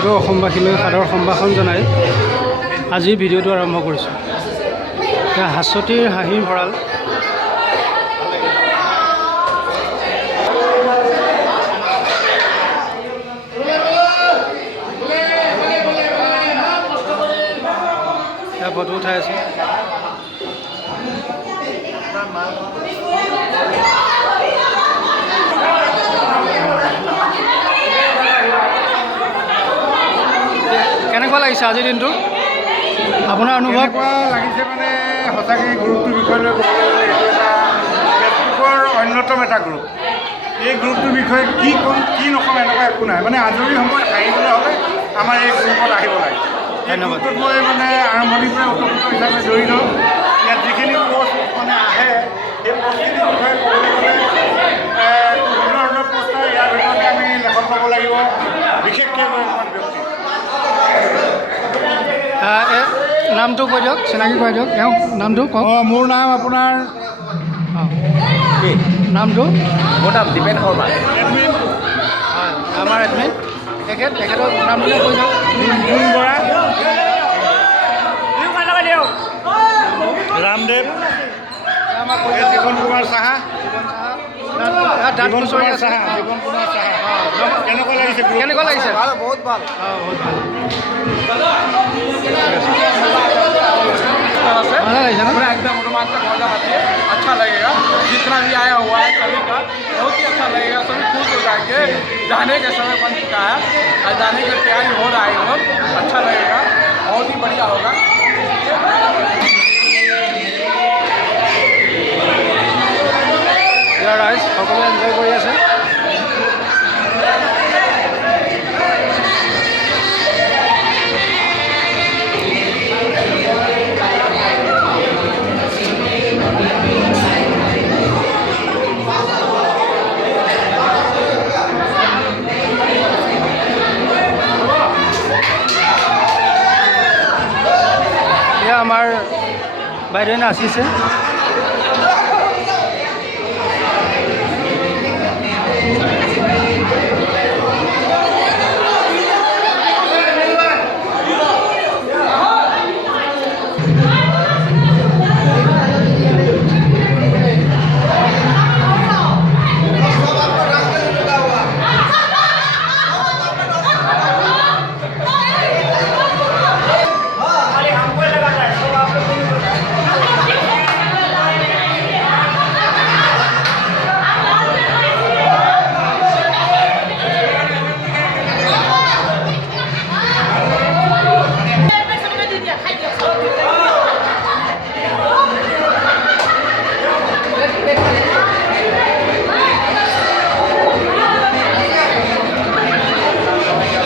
সকলো অসমবাসীলৈ সাদৰ সম্ভাষণ জনাই আজিৰ ভিডিঅ'টো আৰম্ভ কৰিছোঁ। এতিয়া হাঁচতিৰ হাঁহিৰ ভঁৰাল। ফটো উঠাই আছে। কেনেকুৱা লাগিছে আজিৰ দিনটো আপোনাৰ অনুভৱ? লাগিছে মানে সঁচাকৈ গ্ৰুপটোৰ বিষয়ে লৈ ক'বলৈ গ'লে এইটো এটা ফেচবুকৰ অন্যতম এটা গ্ৰুপ। এই গ্ৰুপটোৰ বিষয়ে কি ক'ম কি নক'ম এনেকুৱা একো নাই। মানে আজৰি সময়ত আহিবলৈ হ'লে আমাৰ এই গ্ৰুপত আহিব লাগে। এই গ্ৰুপটোত মই মানে আৰম্ভণিৰ পৰা উপকৃত হিচাপে জড়িত। ইয়াত যিখিনি পষ্ট মানে আহে সেই পষ্টখিনিৰ বিষয়ে ক'বলৈ গ'লে সুন্দৰ সুন্দৰ পষ্ট হয়। ইয়াৰ ভিতৰতে আমি লেখত ল'ব লাগিব বিশেষকৈ এজন ব্যক্তি। নামটো কৈ দিয়ক, চিনাকি কৰাই দিয়ক। তেওঁ নামটো কওক। মোৰ নাম আপোনাৰ নামটো? মোৰ নাম দীপেন শৰ্মা। এডমিন হয়, আমাৰ এডমিন। তেখেতৰ নামটো কৈ দিয়ক। জুন বৰা, ৰামদেৱ, জীৱন কুমাৰ সাহা। জীৱন কুমাৰ সাহা। কেনেকুৱা লাগিছে? ভাল, বহুত ভাল। बहुत भाला লাগিছে না? एकदम रोमांचक मजा आती है, अच्छा लगेगा। जितना भी आया हुआ है सभी का बहुत ही अच्छा लगेगा। सभी खुश हो जाएंगे। जाने का समय बन चुका है और जाने की तैयारी हो रहा है लोग। अच्छा लगेगा, बहुत ही बढ़िया होगा। राइज সকলে এনজয় কৰি আছে। আমাৰ বাইদেৱে নাচিছে।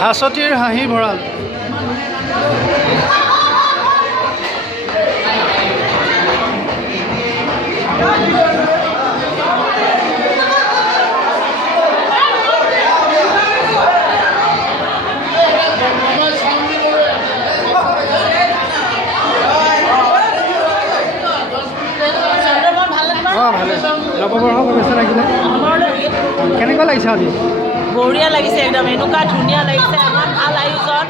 হাঁচতিৰ হাঁহিৰ ভঁৰাল। ভালে নৱবৰ্ষ শুভেচ্ছা থাকিলে। কেনেকুৱা লাগিছে আজি? বঢ়িয়া লাগিছে, একদম এনেকুৱা ধুনীয়া লাগিছে। আমাৰ ভাল আয়োজন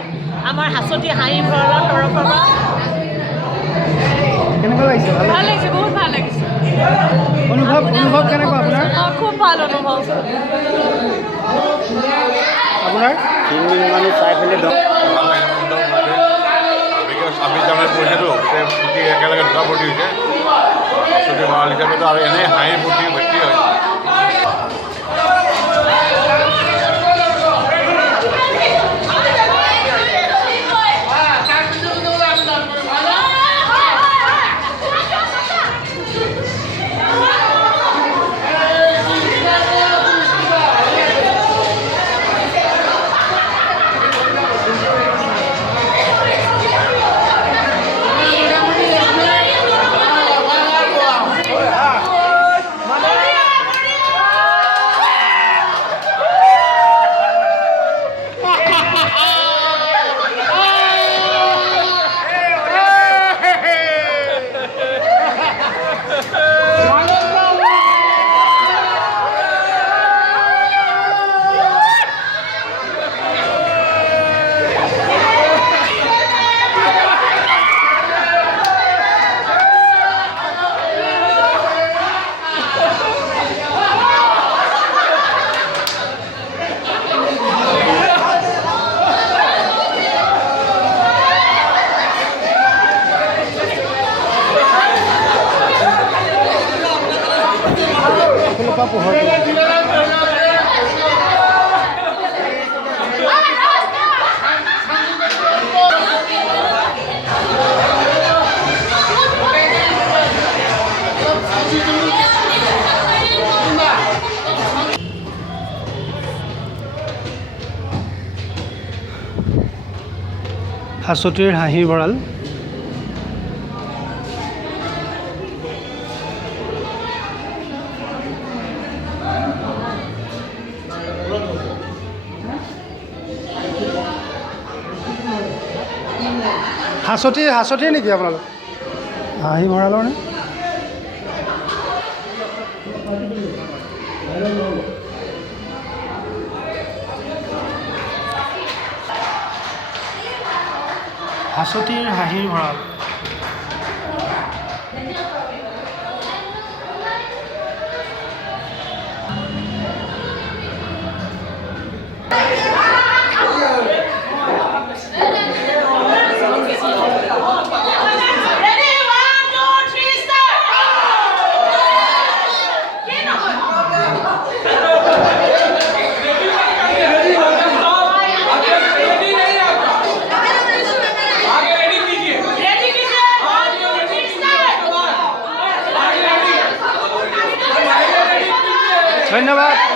আমাৰ হাঁচতি হাঁহি ভঁৰালৰ তৰফৰ পৰা। কেনেকুৱা লাগিছে? ভাল লাগিছে, বহুত ভাল লাগিছে। অনুভৱ কেনেকুৱা আপোনাৰ? খুব ভাল অনুভৱ। আপোনাৰ? 3 দিন মানে চাই পেলাই ভাল লাগে, সুন্দৰ লাগে। বিশেষ 26 জানুৱাৰীত পৰিছেতো ফূৰ্তি একেলগে দুটা ফূৰ্তি হৈছে। ছুটি ভঁৰাল হিচাপেতো আৰু এনেই হাঁহি ফূৰ্তি ভৰ্তি হয়। পোহৰটো। হাঁচতিৰ হাঁহিৰ ভঁৰাল। হাঁচতিৰ নেকি আপোনালোক? হাঁহি ভঁৰালৰ নে? হাঁচতিৰ হাঁহিৰ ভঁৰাল। ধন্যবাদ।